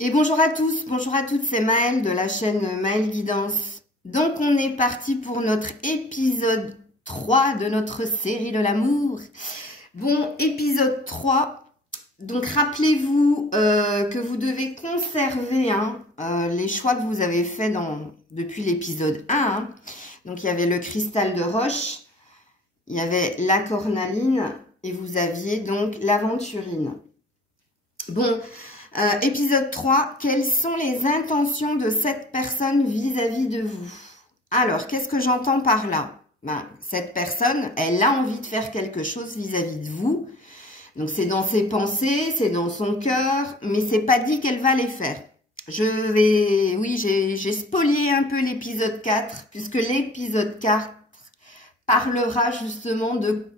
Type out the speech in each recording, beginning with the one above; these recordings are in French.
Et bonjour à tous, bonjour à toutes, c'est Maëlle de la chaîne Maëlle Guidance. Donc on est parti pour notre épisode 3 de notre série de l'amour. Bon, épisode 3, donc rappelez-vous que vous devez conserver les choix que vous avez faits depuis l'épisode 1. Donc il y avait le cristal de roche, il y avait la cornaline et vous aviez donc l'aventurine. Bon, épisode 3, quelles sont les intentions de cette personne vis-à-vis de vous? Alors, qu'est-ce que j'entends par là? Cette personne, elle a envie de faire quelque chose vis-à-vis de vous. Donc, c'est dans ses pensées, c'est dans son cœur, mais c'est pas dit qu'elle va les faire. J'ai spolié un peu l'épisode 4, puisque l'épisode 4 parlera justement de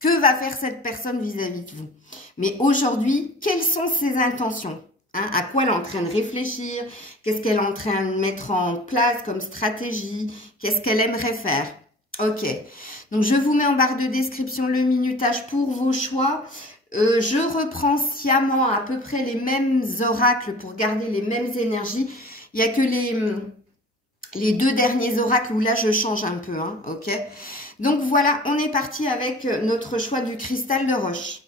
que va faire cette personne vis-à-vis de vous. Mais aujourd'hui, quelles sont ses intentions? À quoi elle est en train de réfléchir? Qu'est-ce qu'elle est en train de mettre en place comme stratégie? Qu'est-ce qu'elle aimerait faire? Ok. Donc, je vous mets en barre de description le minutage pour vos choix. Je reprends sciemment à peu près les mêmes oracles pour garder les mêmes énergies. Il n'y a que les deux derniers oracles où là, je change un peu. Ok. Donc, voilà, on est parti avec notre choix du cristal de roche.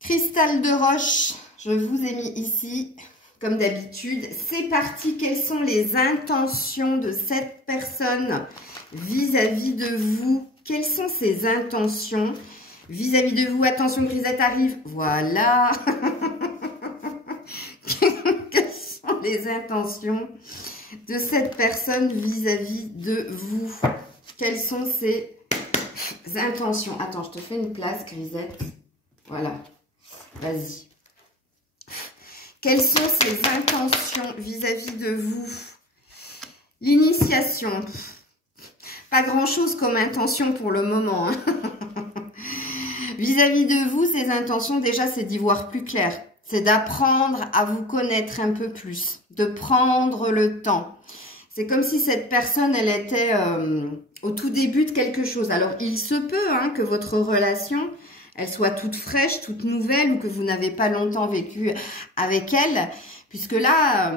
Cristal de roche, je vous ai mis ici, comme d'habitude. C'est parti, quelles sont les intentions de cette personne vis-à-vis de vous? Quelles sont ses intentions vis-à-vis de vous? Attention, Grisette arrive. Voilà. Quelles sont les intentions de cette personne vis-à-vis de vous? Quelles sont ses intentions? Attends, je te fais une place, Grisette. Voilà. Vas-y. Quelles sont ses intentions vis-à-vis de vous? L'initiation. Pas grand-chose comme intention pour le moment. Vis-à-vis de vous, ses intentions, déjà, c'est d'y voir plus clair. C'est d'apprendre à vous connaître un peu plus. De prendre le temps. C'est comme si cette personne, elle était au tout début de quelque chose. Alors, il se peut que votre relation, elle soit toute fraîche, toute nouvelle, ou que vous n'avez pas longtemps vécu avec elle. Puisque là,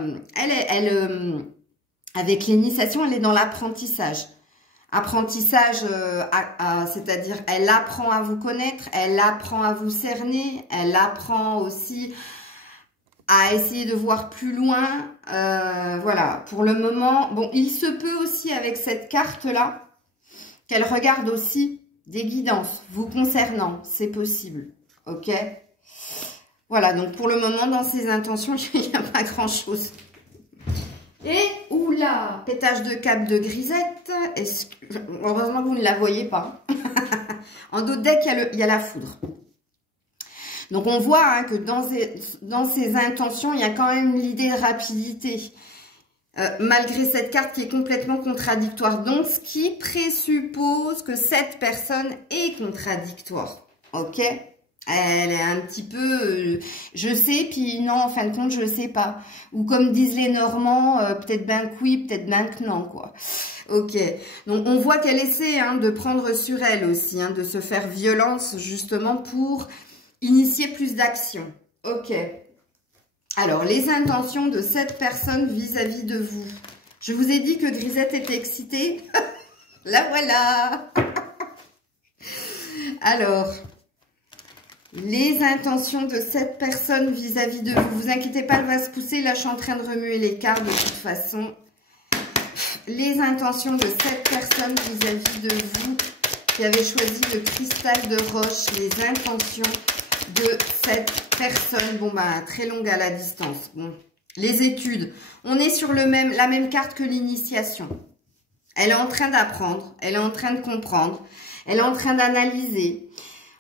avec l'initiation, elle est dans l'apprentissage. Apprentissage, c'est-à-dire, elle apprend à vous connaître, elle apprend à vous cerner, elle apprend aussi à essayer de voir plus loin. Voilà, pour le moment, bon, il se peut aussi avec cette carte-là, qu'elle regarde aussi des guidances vous concernant, c'est possible, ok? Voilà, donc pour le moment, dans ses intentions, il n'y a pas grand-chose. Et, oula, pétage de câble de Grisette. Heureusement que vous ne la voyez pas. En dos de deck, il y a la foudre. Donc, on voit que dans ses intentions, il y a quand même l'idée de rapidité. Malgré cette carte qui est complètement contradictoire. Donc, ce qui présuppose que cette personne est contradictoire. Ok? Elle est un petit peu... je sais, puis non, en fin de compte, je sais pas. Ou comme disent les Normands, peut-être ben que oui, peut-être ben que non, quoi. Ok. Donc, on voit qu'elle essaie de prendre sur elle aussi, de se faire violence, justement, pour initier plus d'action. Ok. Alors, les intentions de cette personne vis-à-vis de vous. Je vous ai dit que Grisette était excitée. La voilà. Alors, les intentions de cette personne vis-à-vis de vous. Vous inquiétez pas, elle va se pousser. Là, je suis en train de remuer les cartes de toute façon. Les intentions de cette personne vis-à-vis de vous qui avez choisi le cristal de roche. Les intentions de cette personne, très longue à la distance. Bon, les études, on est sur la même carte que l'initiation. Elle est en train d'apprendre, elle est en train de comprendre, elle est en train d'analyser.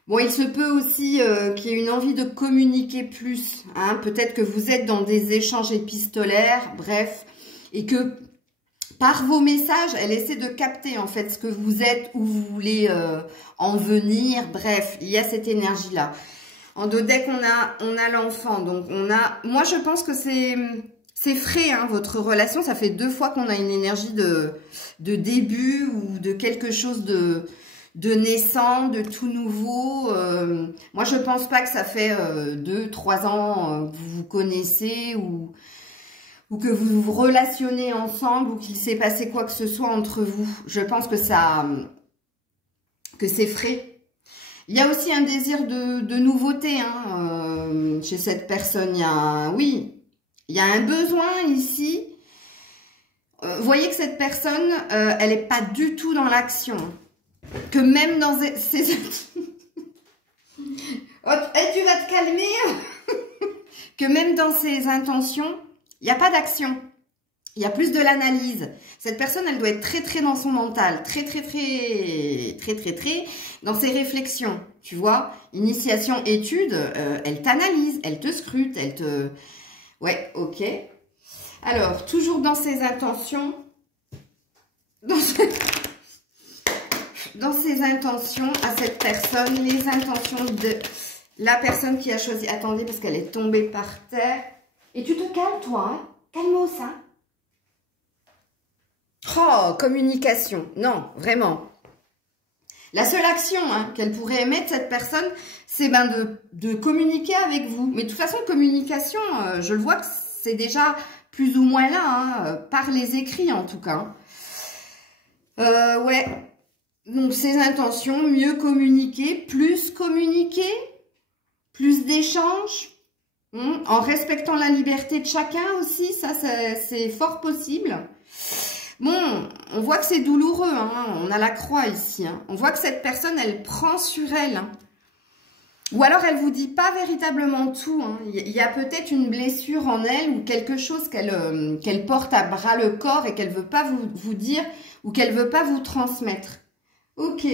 Bon, il se peut aussi qu'il y ait une envie de communiquer plus. Peut-être que vous êtes dans des échanges épistolaires, bref, et que par vos messages, elle essaie de capter en fait ce que vous êtes, où vous voulez en venir. Bref, il y a cette énergie-là. En dos deck, on a l'enfant. Donc, moi, je pense que c'est frais, votre relation. Ça fait 2 fois qu'on a une énergie de début ou de quelque chose de naissant, de tout nouveau. Moi, je pense pas que ça fait 2, 3 ans que vous vous connaissez ou que vous vous relationnez ensemble ou qu'il s'est passé quoi que ce soit entre vous. Je pense que c'est frais. Il y a aussi un désir de nouveauté chez cette personne. Il y a un besoin ici. Vous voyez que cette personne, elle n'est pas du tout dans l'action. Que même dans ses... Oh, tu vas te calmer. Que même dans ses intentions, il n'y a pas d'action. Il y a plus de l'analyse. Cette personne, elle doit être très, très dans son mental. Très dans ses réflexions. Tu vois, initiation, étude, elle t'analyse, elle te scrute, elle te... Ouais, ok. Alors, toujours dans ses intentions. Dans ses intentions à cette personne, les intentions de la personne qui a choisi... Attendez, parce qu'elle est tombée par terre. Et tu te calmes, toi, hein? Calme-moi ça. Oh, communication. Non, vraiment. La seule action qu'elle pourrait émettre, cette personne, c'est de communiquer avec vous. Mais de toute façon, communication, je le vois que c'est déjà plus ou moins là, par les écrits en tout cas. Ouais. Donc, ses intentions, mieux communiquer, plus d'échanges, en respectant la liberté de chacun aussi, ça c'est fort possible. Bon, on voit que c'est douloureux, on a la croix ici. On voit que cette personne, elle prend sur elle. Ou alors, elle vous dit pas véritablement tout. Il y a peut-être une blessure en elle ou quelque chose qu'elle porte à bras le corps et qu'elle veut pas vous dire ou qu'elle veut pas vous transmettre. Ok.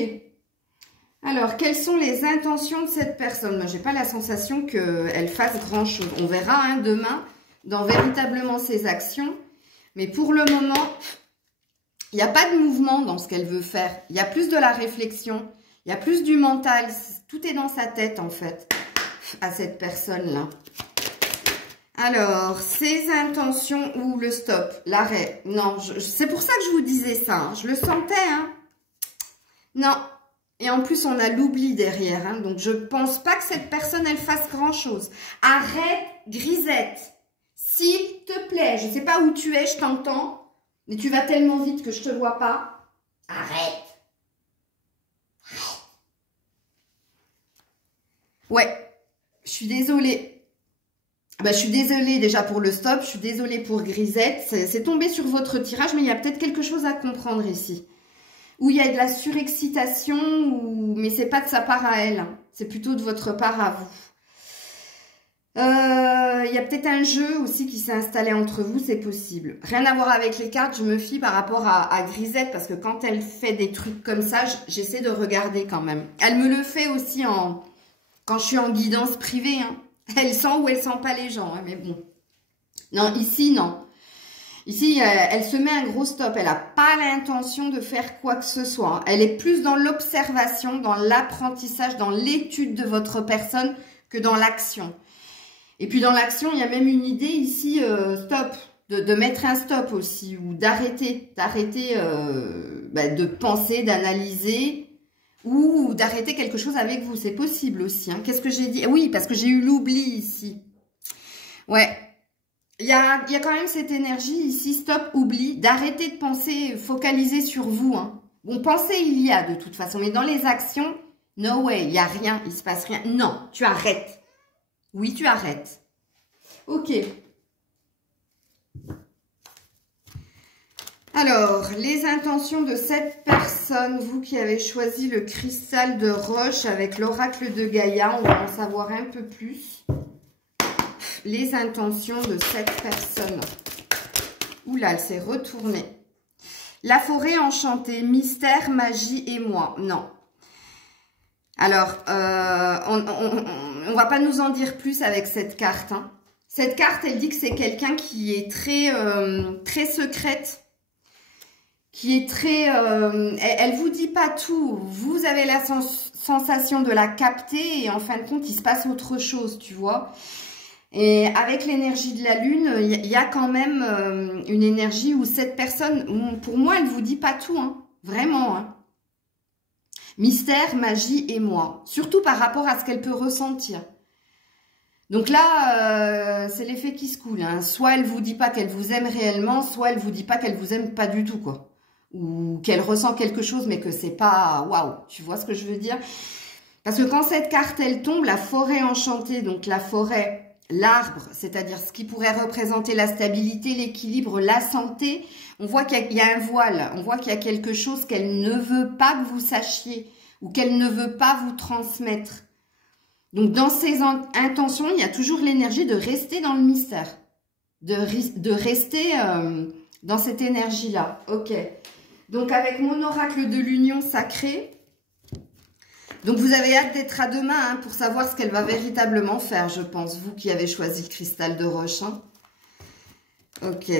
Alors, quelles sont les intentions de cette personne? Moi, j'ai pas la sensation qu'elle fasse grand-chose. On verra demain dans véritablement ses actions. Mais pour le moment... Il n'y a pas de mouvement dans ce qu'elle veut faire. Il y a plus de la réflexion. Il y a plus du mental. Tout est dans sa tête, en fait, à cette personne-là. Alors, ses intentions ou le stop, l'arrêt. Non, c'est pour ça que je vous disais ça. Je le sentais, Non. Et en plus, on a l'oubli derrière. Donc, je pense pas que cette personne, elle fasse grand-chose. Arrête, grisette. S'il te plaît. Je sais pas où tu es, je t'entends. Mais tu vas tellement vite que je te vois pas. Arrête. Ouais, je suis désolée. Je suis désolée déjà pour le stop. Je suis désolée pour Grisette. C'est tombé sur votre tirage, mais il y a peut-être quelque chose à comprendre ici. Où il y a de la surexcitation, mais c'est pas de sa part à elle. C'est plutôt de votre part à vous. Il y a peut-être un jeu aussi qui s'est installé entre vous, c'est possible. Rien à voir avec les cartes, je me fie par rapport à Grisette, parce que quand elle fait des trucs comme ça, j'essaie de regarder quand même. Elle me le fait aussi quand je suis en guidance privée. Elle sent ou elle sent pas les gens, mais bon. Non, ici, non. Ici, elle se met un gros stop. Elle n'a pas l'intention de faire quoi que ce soit. Elle est plus dans l'observation, dans l'apprentissage, dans l'étude de votre personne que dans l'action. Et puis dans l'action, il y a même une idée ici, stop, de mettre un stop aussi, ou d'arrêter de penser, d'analyser, ou d'arrêter quelque chose avec vous. C'est possible aussi. Qu'est-ce que j'ai dit? Oui, parce que j'ai eu l'oubli ici. Ouais, il y a quand même cette énergie ici, stop, oubli, d'arrêter de penser, focaliser sur vous. Bon, penser il y a de toute façon, mais dans les actions, no way, il n'y a rien, il ne se passe rien. Non, tu arrêtes. Oui, tu arrêtes. Ok. Alors, les intentions de cette personne, vous qui avez choisi le cristal de roche avec l'oracle de Gaïa, on va en savoir un peu plus. Les intentions de cette personne. Oula, elle s'est retournée. La forêt enchantée, mystère, magie et moi. Non. Alors, on va pas nous en dire plus avec cette carte. Cette carte, elle dit que c'est quelqu'un qui est très secrète, qui est très... elle vous dit pas tout. Vous avez la sensation de la capter et en fin de compte, il se passe autre chose, tu vois. Et avec l'énergie de la lune, il y a quand même une énergie où cette personne, pour moi, elle vous dit pas tout, vraiment. Mystère, magie et moi. Surtout par rapport à ce qu'elle peut ressentir. Donc là, c'est l'effet qui se coule. Hein. Soit elle vous dit pas qu'elle vous aime réellement, soit elle vous dit pas qu'elle vous aime pas du tout, quoi. Ou qu'elle ressent quelque chose, mais que c'est pas waouh. Tu vois ce que je veux dire? Parce que quand cette carte, elle tombe, la forêt enchantée, donc la forêt, l'arbre, c'est-à-dire ce qui pourrait représenter la stabilité, l'équilibre, la santé, on voit qu'il y a un voile, on voit qu'il y a quelque chose qu'elle ne veut pas que vous sachiez ou qu'elle ne veut pas vous transmettre. Donc, dans ses intentions, il y a toujours l'énergie de rester dans le mystère, de rester dans cette énergie-là. Ok. Donc, avec mon oracle de l'union sacrée, donc vous avez hâte d'être à demain hein, pour savoir ce qu'elle va véritablement faire, je pense, vous qui avez choisi le cristal de roche. Hein. Ok.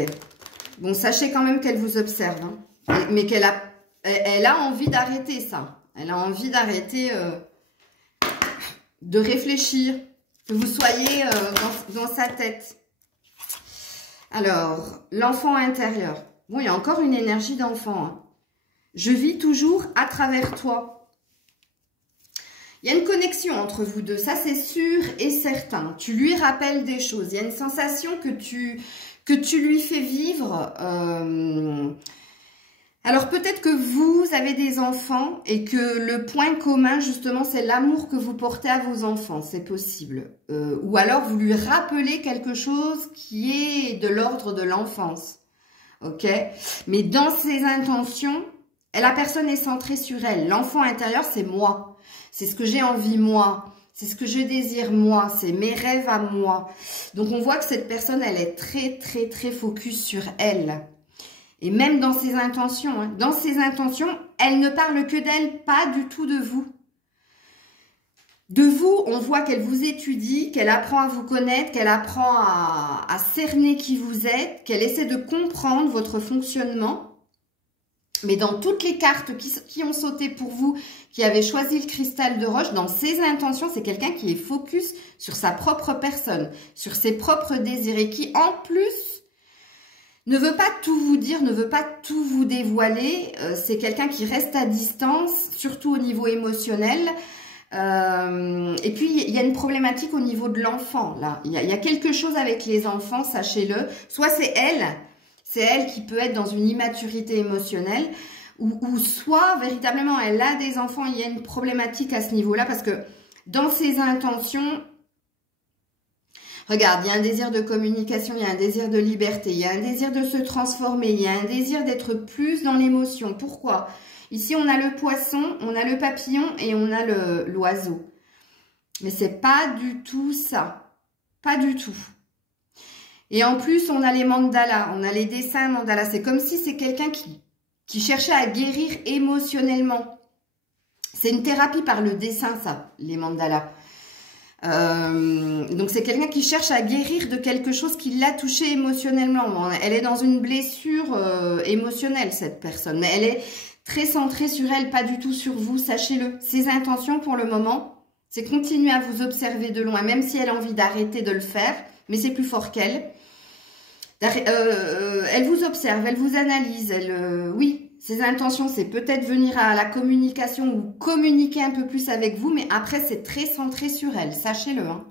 Bon, sachez quand même qu'elle vous observe, hein, mais elle a envie d'arrêter ça. Elle a envie d'arrêter... de réfléchir, que vous soyez dans sa tête. Alors, l'enfant intérieur. Bon, il y a encore une énergie d'enfant. Hein. Je vis toujours à travers toi. Il y a une connexion entre vous deux, ça c'est sûr et certain. Tu lui rappelles des choses. Il y a une sensation que tu lui fais vivre. Alors peut-être que vous avez des enfants et que le point commun justement c'est l'amour que vous portez à vos enfants, c'est possible. Ou alors vous lui rappelez quelque chose qui est de l'ordre de l'enfance. Ok? Mais dans ses intentions, la personne est centrée sur elle. L'enfant intérieur c'est moi. C'est ce que j'ai envie moi. C'est ce que je désire moi. C'est mes rêves à moi. Donc on voit que cette personne elle est très très très focus sur elle. Et même dans ses intentions, hein, dans ses intentions, elle ne parle que d'elle, pas du tout de vous. De vous, on voit qu'elle vous étudie, qu'elle apprend à vous connaître, qu'elle apprend à cerner qui vous êtes, qu'elle essaie de comprendre votre fonctionnement. Mais dans toutes les cartes qui ont sauté pour vous, qui avaient choisi le cristal de roche, dans ses intentions, c'est quelqu'un qui est focus sur sa propre personne, sur ses propres désirs et qui, en plus, ne veut pas tout vous dire, ne veut pas tout vous dévoiler. C'est quelqu'un qui reste à distance, surtout au niveau émotionnel. Et puis, il y a une problématique au niveau de l'enfant. Là, il y a quelque chose avec les enfants, sachez-le. Soit c'est elle qui peut être dans une immaturité émotionnelle, ou soit, véritablement, elle a des enfants. Il y a une problématique à ce niveau-là, parce que dans ses intentions... Regarde, il y a un désir de communication, il y a un désir de liberté, il y a un désir de se transformer, il y a un désir d'être plus dans l'émotion. Pourquoi? Ici, on a le poisson, on a le papillon et on a l'oiseau. Mais c'est pas du tout ça. Pas du tout. Et en plus, on a les mandalas, on a les dessins mandalas. C'est comme si c'est quelqu'un qui cherchait à guérir émotionnellement. C'est une thérapie par le dessin, ça, les mandalas. Donc c'est quelqu'un qui cherche à guérir de quelque chose qui l'a touché émotionnellement. Elle est dans une blessure émotionnelle, cette personne, mais elle est très centrée sur elle, pas du tout sur vous, sachez-le. Ses intentions pour le moment, c'est continuer à vous observer de loin, même si elle a envie d'arrêter de le faire, mais c'est plus fort qu'elle. Elle vous observe, elle vous analyse, oui. Ses intentions, c'est peut-être venir à la communication ou communiquer un peu plus avec vous, mais après, c'est très centré sur elle, sachez-le. Hein.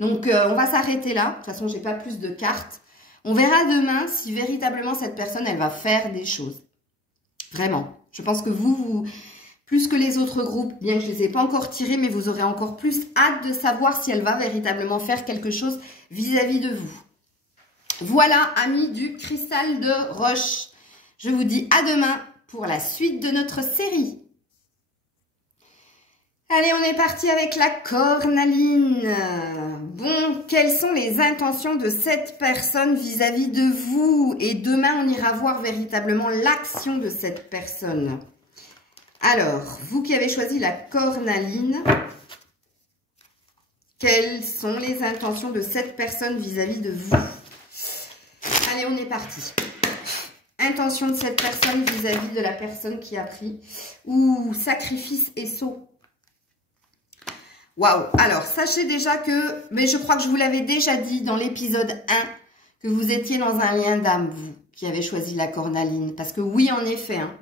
Donc, on va s'arrêter là. De toute façon, j'ai pas plus de cartes. On verra demain si véritablement cette personne, elle va faire des choses. Vraiment. Je pense que vous plus que les autres groupes, bien que je ne les ai pas encore tirés, mais vous aurez encore plus hâte de savoir si elle va véritablement faire quelque chose vis-à-vis de vous. Voilà, amis du cristal de roche. Je vous dis à demain pour la suite de notre série. Allez, on est parti avec la cornaline. Bon, quelles sont les intentions de cette personne vis-à-vis de vous? Et demain, on ira voir véritablement l'action de cette personne. Alors, vous qui avez choisi la cornaline, quelles sont les intentions de cette personne vis-à-vis de vous? Allez, on est parti. Intention de cette personne vis-à-vis de la personne qui a pris. Ou sacrifice et saut. Waouh! Alors, sachez déjà que, mais je crois que je vous l'avais déjà dit dans l'épisode 1, que vous étiez dans un lien d'âme, vous, qui avez choisi la cornaline. Parce que oui, en effet, hein,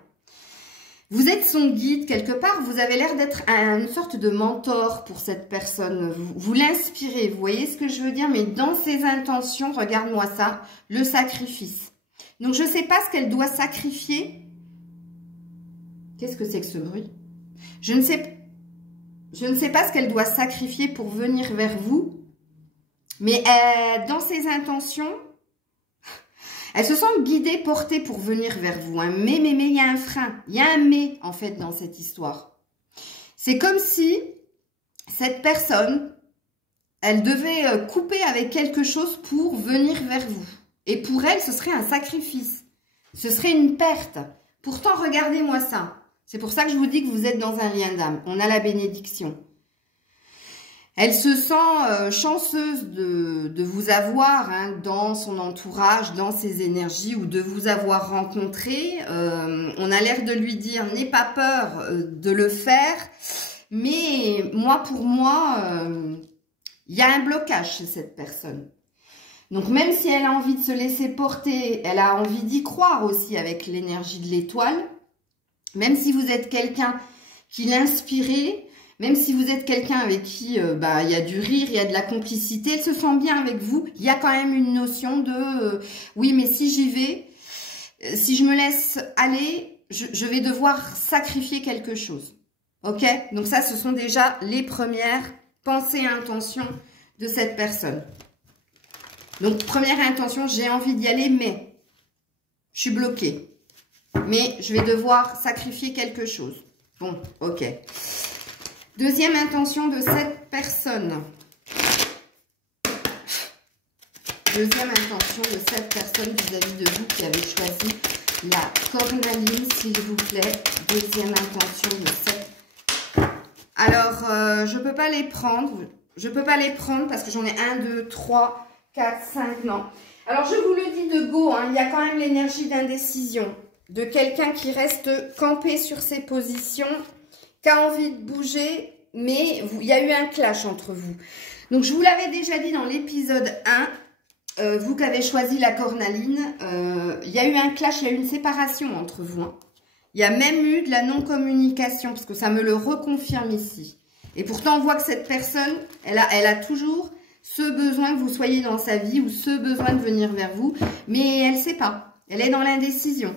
Vous êtes son guide quelque part, vous avez l'air d'être une sorte de mentor pour cette personne. Vous l'inspirez, vous voyez ce que je veux dire? Mais dans ses intentions, regarde-moi ça, le sacrifice. Donc je ne sais pas ce qu'elle doit sacrifier. Qu'est-ce que c'est que ce bruit? Je ne sais pas ce qu'elle doit sacrifier pour venir vers vous. Mais dans ses intentions, elle se sent guidée, portée pour venir vers vous. Hein. Mais, il y a un frein. Il y a un mais, en fait, dans cette histoire. C'est comme si cette personne, elle devait couper avec quelque chose pour venir vers vous. Et pour elle, ce serait un sacrifice. Ce serait une perte. Pourtant, regardez-moi ça. C'est pour ça que je vous dis que vous êtes dans un lien d'âme. On a la bénédiction. Elle se sent chanceuse de vous avoir hein, dans son entourage, dans ses énergies ou de vous avoir rencontré. On a l'air de lui dire, n'aie pas peur de le faire. Mais pour moi, il y a un blocage chez cette personne. Donc même si elle a envie de se laisser porter, elle a envie d'y croire aussi avec l'énergie de l'étoile. Même si vous êtes quelqu'un qui l'inspire, même si vous êtes quelqu'un avec qui il y a du rire, il y a de la complicité, elle se sent bien avec vous, il y a quand même une notion de oui, mais si j'y vais, si je me laisse aller, je vais devoir sacrifier quelque chose. Ok? Donc ça, ce sont déjà les premières pensées et intentions de cette personne. Donc, première intention, j'ai envie d'y aller, mais je suis bloquée. Mais je vais devoir sacrifier quelque chose. Bon, ok. Deuxième intention de cette personne. Deuxième intention de cette personne vis-à-vis de vous qui avez choisi la cornaline, s'il vous plaît. Deuxième intention de cette... Alors, je ne peux pas les prendre. Je ne peux pas les prendre parce que j'en ai 1, 2, 3, 4, 5, non. Alors, je vous le dis de go, hein, il y a quand même l'énergie d'indécision. De quelqu'un qui reste campé sur ses positions, qui a envie de bouger, mais il y a eu un clash entre vous. Donc, je vous l'avais déjà dit dans l'épisode 1, vous qui avez choisi la cornaline, il y a eu un clash, il y a eu une séparation entre vous. Hein. Il y a même eu de la non-communication, parce que ça me le reconfirme ici. Et pourtant, on voit que cette personne, elle a toujours ce besoin que vous soyez dans sa vie ou ce besoin de venir vers vous, mais elle ne sait pas. Elle est dans l'indécision.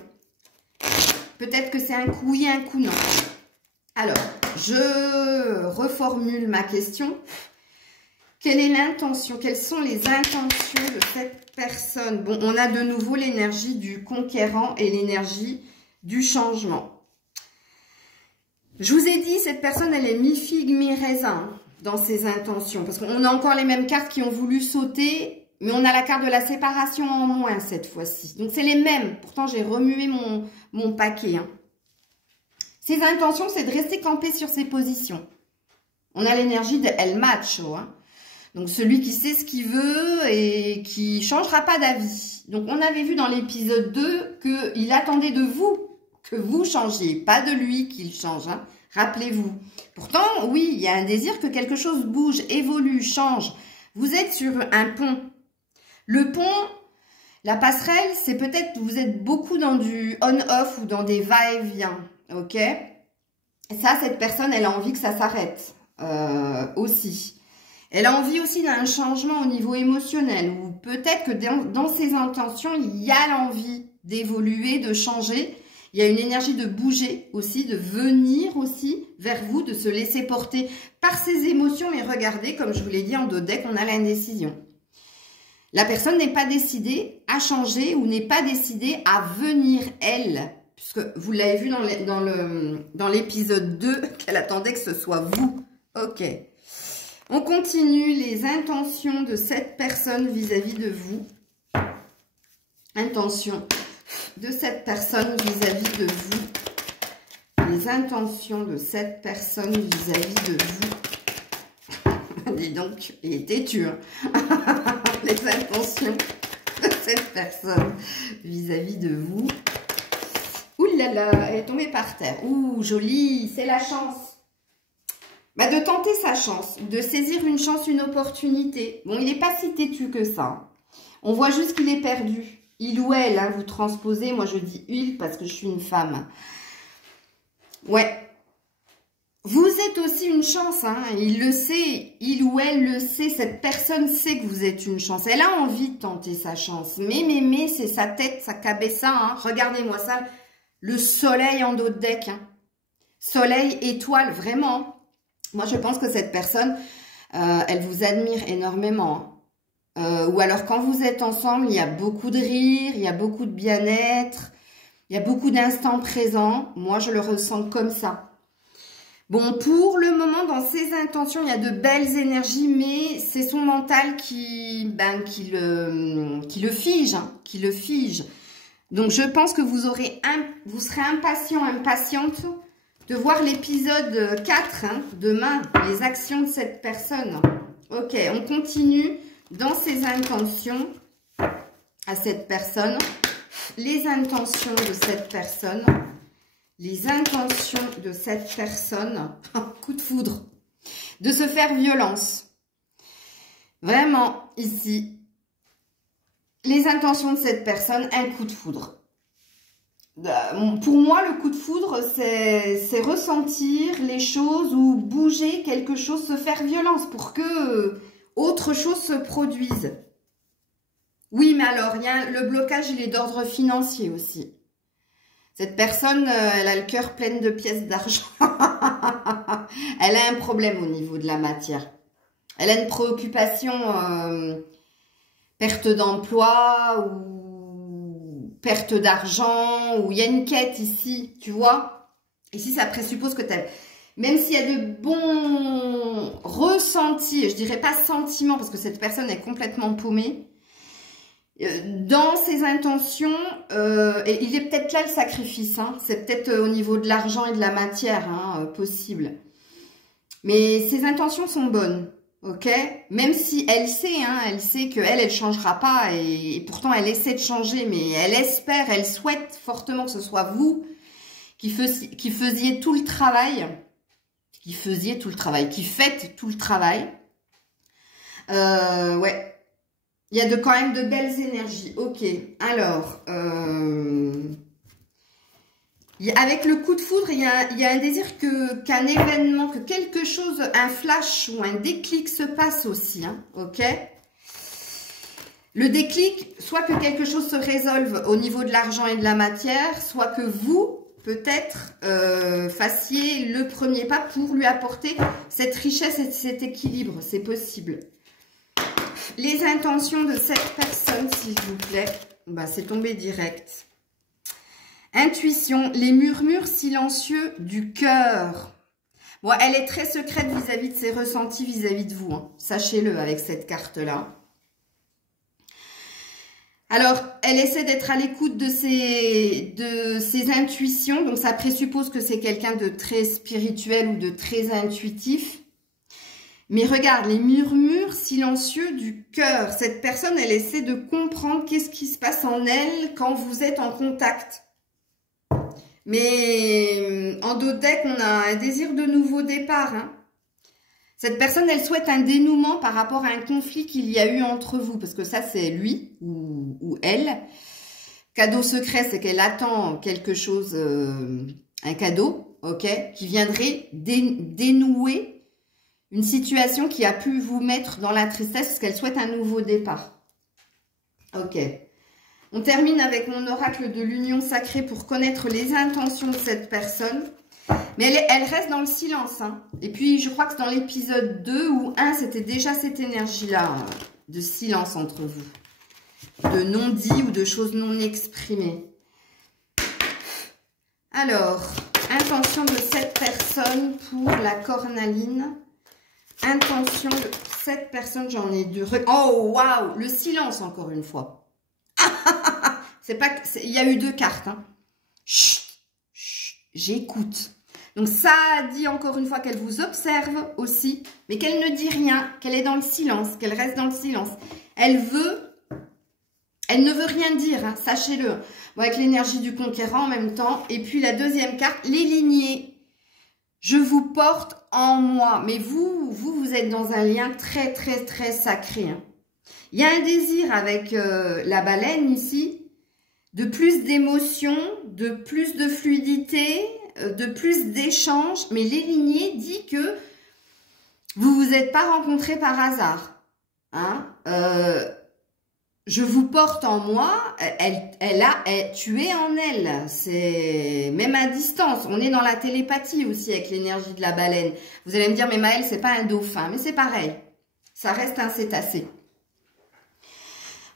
Peut-être que c'est un coup oui, un coup non. Alors, je reformule ma question. Quelle est l'intention? Quelles sont les intentions de cette personne? Bon, on a de nouveau l'énergie du conquérant et l'énergie du changement. Je vous ai dit, cette personne, elle est mi-figue, mi-raisin dans ses intentions. Parce qu'on a encore les mêmes cartes qui ont voulu sauter. Mais on a la carte de la séparation en moins cette fois-ci. Donc, c'est les mêmes. Pourtant, j'ai remué mon paquet. Hein. Ses intentions, c'est de rester campé sur ses positions. On a l'énergie de El Macho. Hein. Donc, celui qui sait ce qu'il veut et qui ne changera pas d'avis. Donc, on avait vu dans l'épisode 2 qu'il attendait de vous que vous changiez. Pas de lui qu'il change. Hein. Rappelez-vous. Pourtant, oui, il y a un désir que quelque chose bouge, évolue, change. Vous êtes sur un pont. Le pont, la passerelle, c'est peut-être que vous êtes beaucoup dans du on-off ou dans des va-et-vient, ok? Ça, cette personne, elle a envie que ça s'arrête aussi. Elle a envie aussi d'un changement au niveau émotionnel ou peut-être que dans ses intentions, il y a l'envie d'évoluer, de changer. Il y a une énergie de bouger aussi, de venir aussi vers vous, de se laisser porter par ses émotions. Et regardez, comme je vous l'ai dit en dos de deck, on a l'indécision. La personne n'est pas décidée à changer ou n'est pas décidée à venir, elle, puisque vous l'avez vu dans l'épisode 2, qu'elle attendait que ce soit vous. Ok. On continue les intentions de cette personne vis-à-vis de vous. Intention de cette personne vis-à-vis de vous. Les intentions de cette personne vis-à-vis de vous. Dis donc, il est têtu, hein. Les intentions de cette personne vis-à-vis de vous. Ouh là là, elle est tombée par terre. Ouh, jolie, c'est la chance. Bah, de tenter sa chance, de saisir une chance, une opportunité. Bon, il n'est pas si têtu que ça. On voit juste qu'il est perdu. Il ou elle, hein, vous transposez. Moi, je dis il parce que je suis une femme. Ouais. Vous êtes aussi une chance, hein. Il le sait, il ou elle le sait, cette personne sait que vous êtes une chance. Elle a envie de tenter sa chance. Mais, c'est sa tête, sa cabessa, hein. Regardez-moi ça, le soleil en dos de deck, hein. Soleil, étoile, vraiment. Moi, je pense que cette personne, elle vous admire énormément, hein. Ou alors, quand vous êtes ensemble, il y a beaucoup de rire, il y a beaucoup de bien-être, il y a beaucoup d'instants présents. Moi, je le ressens comme ça. Bon, pour le moment, dans ses intentions, il y a de belles énergies, mais c'est son mental qui le fige, hein, qui le fige. Donc, je pense que vous serez impatient, impatiente de voir l'épisode 4, hein, demain, les actions de cette personne. Ok, on continue dans ses intentions à cette personne, les intentions de cette personne. Les intentions de cette personne, coup de foudre, de se faire violence. Vraiment, ici, les intentions de cette personne, un coup de foudre. Pour moi, le coup de foudre, c'est ressentir les choses ou bouger quelque chose, se faire violence pour que autre chose se produise. Oui, mais alors, le blocage, il est d'ordre financier aussi. Cette personne, elle a le cœur plein de pièces d'argent. Elle a un problème au niveau de la matière. Elle a une préoccupation, perte d'emploi ou perte d'argent, ou il y a une quête ici, tu vois. Ici, ça présuppose que même s'il y a de bons ressentis, je dirais pas sentiments, parce que cette personne est complètement paumée, dans ses intentions, et il est peut-être là le sacrifice, hein, c'est peut-être au niveau de l'argent et de la matière, hein, possible. Mais ses intentions sont bonnes, ok? Même si elle sait, hein, elle sait qu'elle, elle changera pas, et pourtant elle essaie de changer, mais elle espère, elle souhaite fortement que ce soit vous qui faisiez tout le travail, qui faites tout le travail. Ouais. Il y a quand même de belles énergies. Ok, alors, avec le coup de foudre, il y a un désir qu'un événement, que quelque chose, un flash ou un déclic se passe aussi. Hein, ok. Le déclic, soit que quelque chose se résolve au niveau de l'argent et de la matière, soit que vous, peut-être, fassiez le premier pas pour lui apporter cette richesse et cet équilibre. C'est possible. Les intentions de cette personne, s'il vous plaît. Bah, c'est tombé direct. Intuition, les murmures silencieux du cœur. Bon, elle est très secrète vis-à-vis de ses ressentis vis-à-vis de vous. Hein. Sachez-le avec cette carte-là. Alors, elle essaie d'être à l'écoute de ses intuitions. Donc, ça présuppose que c'est quelqu'un de très spirituel ou de très intuitif. Mais regarde, les murmures silencieux du cœur. Cette personne, elle essaie de comprendre qu'est-ce qui se passe en elle quand vous êtes en contact. Mais en dos de deck, on a un désir de nouveau départ. Hein. Cette personne, elle souhaite un dénouement par rapport à un conflit qu'il y a eu entre vous. Parce que ça, c'est lui ou elle. Cadeau secret, c'est qu'elle attend quelque chose, un cadeau, ok, qui viendrait dénouer une situation qui a pu vous mettre dans la tristesse parce qu'elle souhaite un nouveau départ. Ok. On termine avec mon oracle de l'union sacrée pour connaître les intentions de cette personne. Mais elle reste dans le silence. Hein. Et puis, je crois que dans l'épisode 2 ou 1, c'était déjà cette énergie-là de silence entre vous. De non-dit ou de choses non exprimées. Alors, intention de cette personne pour la cornaline. Intention de cette personne, j'en ai deux. Oh, waouh, le silence encore une fois. C'est pas, il y a eu deux cartes. Hein. Chut, chut, j'écoute. Donc ça dit encore une fois qu'elle vous observe aussi, mais qu'elle ne dit rien, qu'elle est dans le silence, qu'elle reste dans le silence. Elle ne veut rien dire, hein, sachez-le. Bon, avec l'énergie du conquérant en même temps. Et puis la deuxième carte, les lignées. Je vous porte en moi. Mais vous êtes dans un lien très, très, très sacré. Hein. Il y a un désir avec la baleine ici, de plus d'émotion, de plus de fluidité, de plus d'échanges, mais l'Érinier dit que vous vous êtes pas rencontrés par hasard. Hein, je vous porte en moi, tu es en elle, c'est même à distance, on est dans la télépathie aussi avec l'énergie de la baleine. Vous allez me dire, mais Maëlle, c'est pas un dauphin, mais c'est pareil, ça reste un cétacé.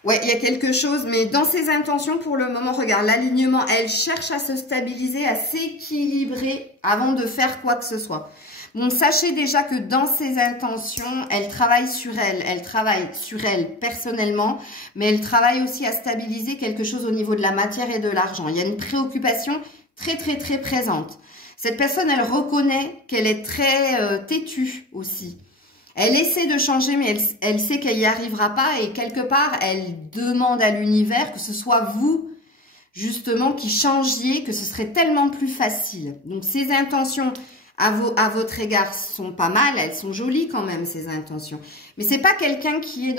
Ouais, il y a quelque chose, mais dans ses intentions, pour le moment, regarde, l'alignement, elle cherche à se stabiliser, à s'équilibrer avant de faire quoi que ce soit. Bon, sachez déjà que dans ses intentions, elle travaille sur elle personnellement, mais elle travaille aussi à stabiliser quelque chose au niveau de la matière et de l'argent. Il y a une préoccupation très, très, très présente. Cette personne, elle reconnaît qu'elle est très têtue aussi. Elle essaie de changer, mais elle sait qu'elle n'y arrivera pas et quelque part, elle demande à l'univers que ce soit vous, justement, qui changiez, que ce serait tellement plus facile. Donc, ses intentions à votre égard sont pas mal, elles sont jolies quand même, ces intentions. Mais c'est pas quelqu'un qui est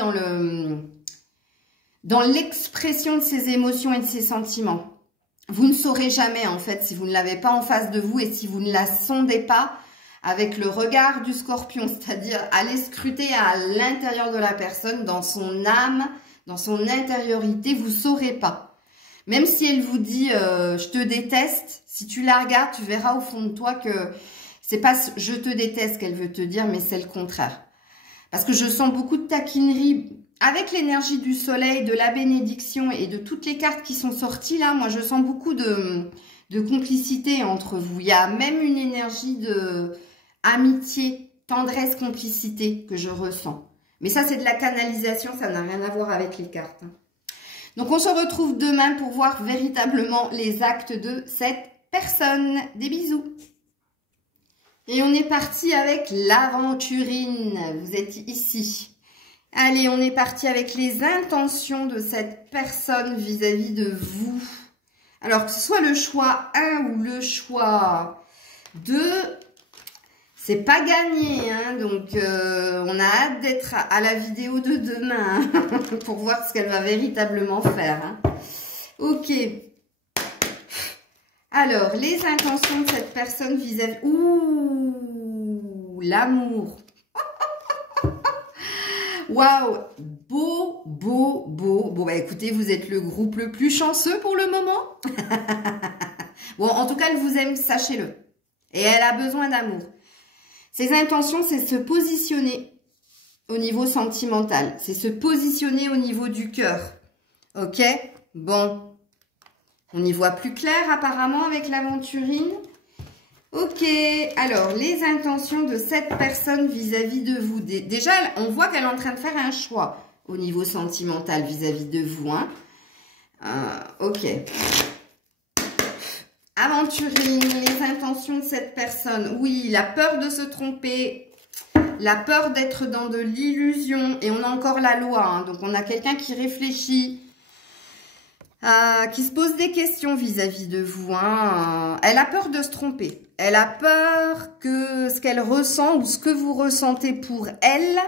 dans l'expression de ses émotions et de ses sentiments. Vous ne saurez jamais, en fait, si vous ne l'avez pas en face de vous et si vous ne la sondez pas avec le regard du scorpion, c'est-à-dire aller scruter à l'intérieur de la personne, dans son âme, dans son intériorité, vous saurez pas. Même si elle vous dit je te déteste, si tu la regardes, tu verras au fond de toi que c'est pas je te déteste qu'elle veut te dire, mais c'est le contraire. Parce que je sens beaucoup de taquinerie avec l'énergie du soleil, de la bénédiction et de toutes les cartes qui sont sorties là. Moi, je sens beaucoup de complicité entre vous. Il y a même une énergie de amitié, tendresse, complicité que je ressens. Mais ça, c'est de la canalisation, ça n'a rien à voir avec les cartes. Donc, on se retrouve demain pour voir véritablement les actes de cette personne. Des bisous. Et on est parti avec l'aventurine. Vous êtes ici. Allez, on est parti avec les intentions de cette personne vis-à-vis de vous. Alors, que ce soit le choix 1 ou le choix 2, c'est pas gagné. Hein, donc, on a hâte d'être à la vidéo de demain hein, pour voir ce qu'elle va véritablement faire. Hein. Ok. Alors, les intentions de cette personne vis-à-vis... Ouh, l'amour. Waouh, beau, beau, beau. Bon, bah écoutez, vous êtes le groupe le plus chanceux pour le moment. Bon, en tout cas, elle vous aime, sachez-le. Et elle a besoin d'amour. Ses intentions, c'est se positionner au niveau sentimental. C'est se positionner au niveau du cœur. Ok? Bon. On y voit plus clair apparemment avec l'aventurine. Ok, alors les intentions de cette personne vis-à-vis de vous. Déjà, on voit qu'elle est en train de faire un choix au niveau sentimental vis-à-vis de vous. Hein. Ok. Aventurine, les intentions de cette personne. Oui, la peur de se tromper, la peur d'être dans de l'illusion. Et on a encore la loi, hein. Donc on a quelqu'un qui réfléchit. Qui se pose des questions vis-à-vis de vous. Hein. Elle a peur de se tromper. Elle a peur que ce qu'elle ressent ou ce que vous ressentez pour elle,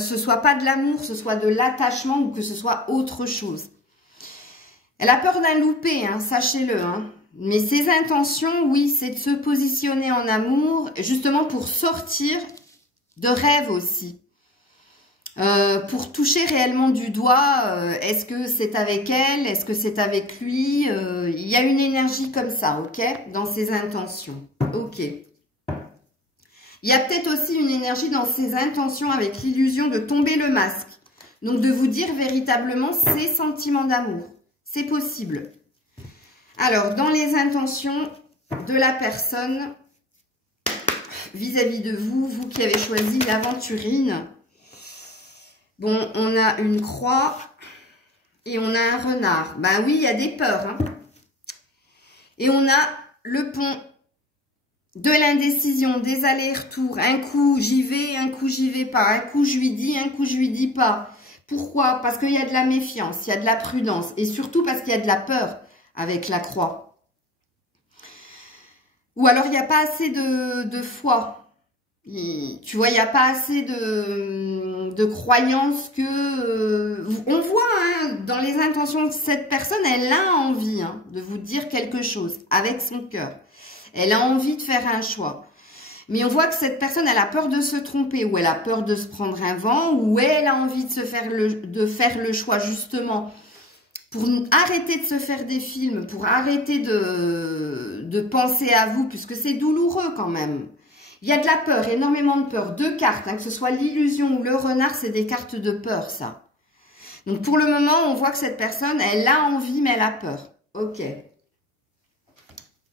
ce soit pas de l'amour, ce soit de l'attachement ou que ce soit autre chose. Elle a peur d'un loupé, hein, sachez-le. Hein. Mais ses intentions, oui, c'est de se positionner en amour, justement pour sortir de rêves aussi. Pour toucher réellement du doigt, est-ce que c'est avec elle, est-ce que c'est avec lui, il y a une énergie comme ça, ok, dans ses intentions, ok. Il y a peut-être aussi une énergie dans ses intentions avec l'illusion de tomber le masque, donc de vous dire véritablement ses sentiments d'amour, c'est possible. Alors, dans les intentions de la personne vis-à-vis de vous, vous qui avez choisi l'aventurine. Bon, on a une croix et on a un renard. Ben oui, il y a des peurs. Hein. Et on a le pont, de l'indécision, des allers-retours. Un coup, j'y vais, un coup, j'y vais pas. Un coup, je lui dis, un coup, je lui dis pas. Pourquoi? Parce qu'il y a de la méfiance, il y a de la prudence. Et surtout parce qu'il y a de la peur avec la croix. Ou alors, il n'y a pas assez de foi. Tu vois, il n'y a pas assez de croyance que... on voit, hein, dans les intentions de cette personne, elle a envie hein, de vous dire quelque chose avec son cœur. Elle a envie de faire un choix. Mais on voit que cette personne, elle a peur de se tromper, ou elle a peur de se prendre un vent, ou elle a envie de faire le choix justement pour arrêter de se faire des films, pour arrêter de penser à vous, puisque c'est douloureux quand même. Il y a de la peur, énormément de peur. 2 cartes, hein, que ce soit l'illusion ou le renard, c'est des cartes de peur, ça. Donc pour le moment, on voit que cette personne, elle a envie, mais elle a peur. Ok.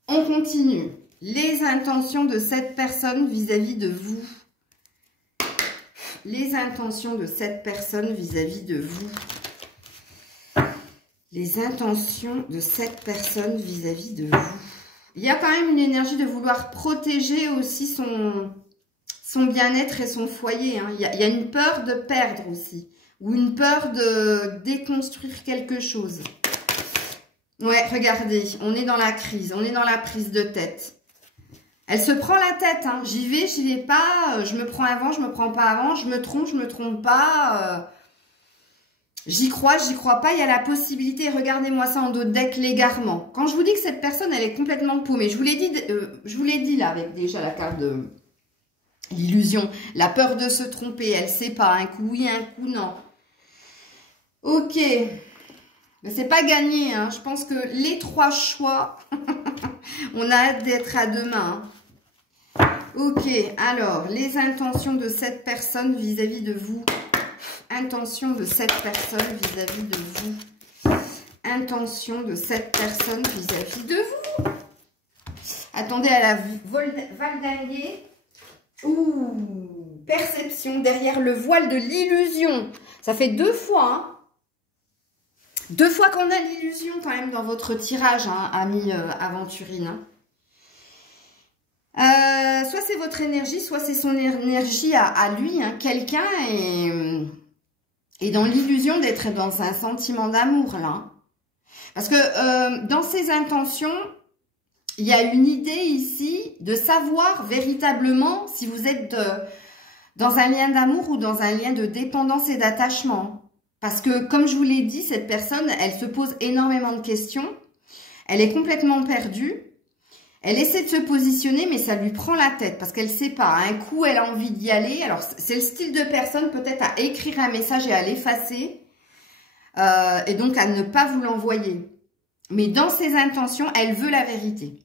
On continue. Les intentions de cette personne vis-à-vis de vous. Les intentions de cette personne vis-à-vis de vous. Les intentions de cette personne vis-à-vis de vous. Il y a quand même une énergie de vouloir protéger aussi son bien-être et son foyer. Hein. Il y a une peur de perdre aussi. Ou une peur de déconstruire quelque chose. Ouais, regardez, on est dans la crise, on est dans la prise de tête. Elle se prend la tête, hein. J'y vais pas, je me prends avant, je me prends pas avant, je me trompe pas, j'y crois pas, il y a la possibilité, regardez-moi ça en dos de deck, l'égarement. Quand je vous dis que cette personne, elle est complètement paumée, je vous l'ai dit là, avec déjà la carte de l'illusion, la peur de se tromper, elle sait pas, un coup oui, un coup non. Ok, mais c'est pas gagné, hein. Je pense que les 3 choix, on a hâte d'être à demain. Hein. Ok, alors, les intentions de cette personne vis-à-vis de vous. Intention de cette personne vis-à-vis de vous. Intention de cette personne vis-à-vis de vous. Attendez à la valdinguer. Ouh, perception derrière le voile de l'illusion. Ça fait 2 fois, hein. 2 fois qu'on a l'illusion quand même dans votre tirage, hein, ami aventurine. Soit c'est votre énergie, soit c'est son énergie à lui. Hein. Quelqu'un est dans l'illusion d'être dans un sentiment d'amour là. Parce que dans ses intentions, il y a une idée ici de savoir véritablement si vous êtes dans un lien d'amour ou dans un lien de dépendance et d'attachement. Parce que, comme je vous l'ai dit, cette personne, elle se pose énormément de questions. Elle est complètement perdue. Elle essaie de se positionner, mais ça lui prend la tête parce qu'elle ne sait pas. Un coup, elle a envie d'y aller. Alors, c'est le style de personne peut-être à écrire un message et à l'effacer. Et donc, à ne pas vous l'envoyer. Mais dans ses intentions, elle veut la vérité.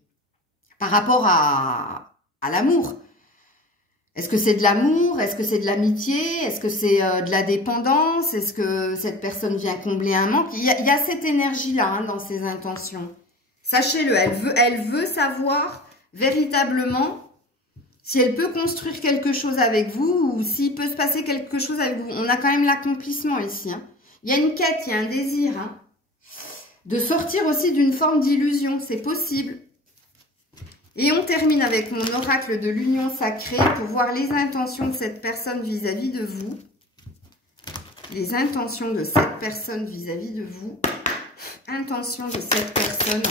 Par rapport à l'amour. Est-ce que c'est de l'amour? Est-ce que c'est de l'amitié? Est-ce que c'est de la dépendance? Est-ce que cette personne vient combler un manque? Il y a cette énergie-là hein, dans ses intentions. Sachez-le, elle veut savoir véritablement si elle peut construire quelque chose avec vous ou s'il peut se passer quelque chose avec vous. On a quand même l'accomplissement ici. Hein. Il y a une quête, il y a un désir. Hein, de sortir aussi d'une forme d'illusion, c'est possible. Et on termine avec mon oracle de l'union sacrée pour voir les intentions de cette personne vis-à-vis de vous. Les intentions de cette personne vis-à-vis de vous. Intentions de cette personne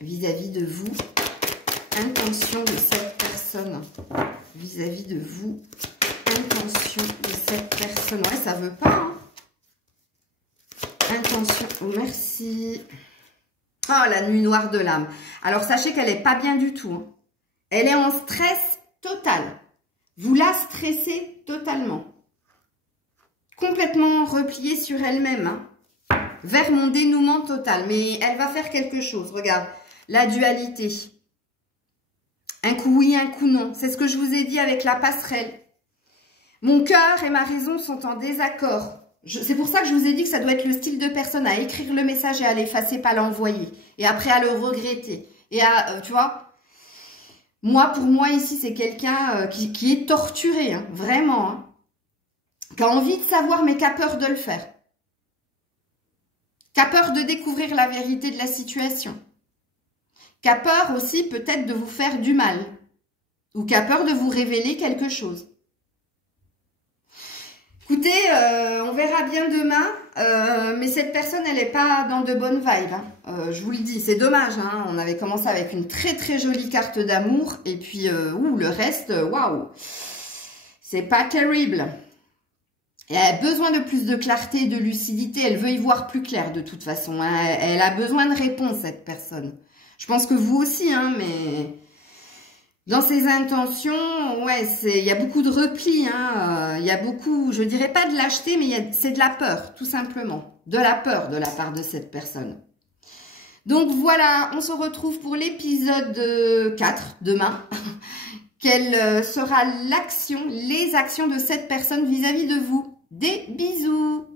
vis-à-vis de vous. Intentions de cette personne vis-à-vis de vous. Intentions de cette personne. Ouais, ça veut pas. Hein. Intention. Oh, merci. Oh, la nuit noire de l'âme. Alors, sachez qu'elle n'est pas bien du tout. Hein. Elle est en stress total. Vous la stressez totalement. Complètement repliée sur elle-même. Hein. Vers mon dénouement total. Mais elle va faire quelque chose. Regarde, la dualité. Un coup oui, un coup non. C'est ce que je vous ai dit avec la passerelle. Mon cœur et ma raison sont en désaccord. C'est pour ça que je vous ai dit que ça doit être le style de personne à écrire le message et à l'effacer, pas l'envoyer. Et après à le regretter. Et à, tu vois, moi, pour moi ici, c'est quelqu'un qui est torturé, hein, vraiment. Hein, qui a envie de savoir, mais qui a peur de le faire. Qui a peur de découvrir la vérité de la situation. Qui a peur aussi peut-être de vous faire du mal. Ou qui a peur de vous révéler quelque chose. Écoutez, on verra bien demain, mais cette personne, elle n'est pas dans de bonnes vibes. Hein. Je vous le dis, c'est dommage. Hein. On avait commencé avec une très très jolie carte d'amour, et puis le reste, waouh, c'est pas terrible. Et elle a besoin de plus de clarté et de lucidité. Elle veut y voir plus clair de toute façon. Hein. Elle a besoin de réponses, cette personne. Je pense que vous aussi, hein, mais dans ses intentions, ouais, il y a beaucoup de repli, hein, il y a beaucoup, je dirais pas de lâcheté, mais c'est de la peur, tout simplement. De la peur de la part de cette personne. Donc voilà, on se retrouve pour l'épisode 4 demain. Quelle sera l'action, les actions de cette personne vis-à-vis de vous? Des bisous!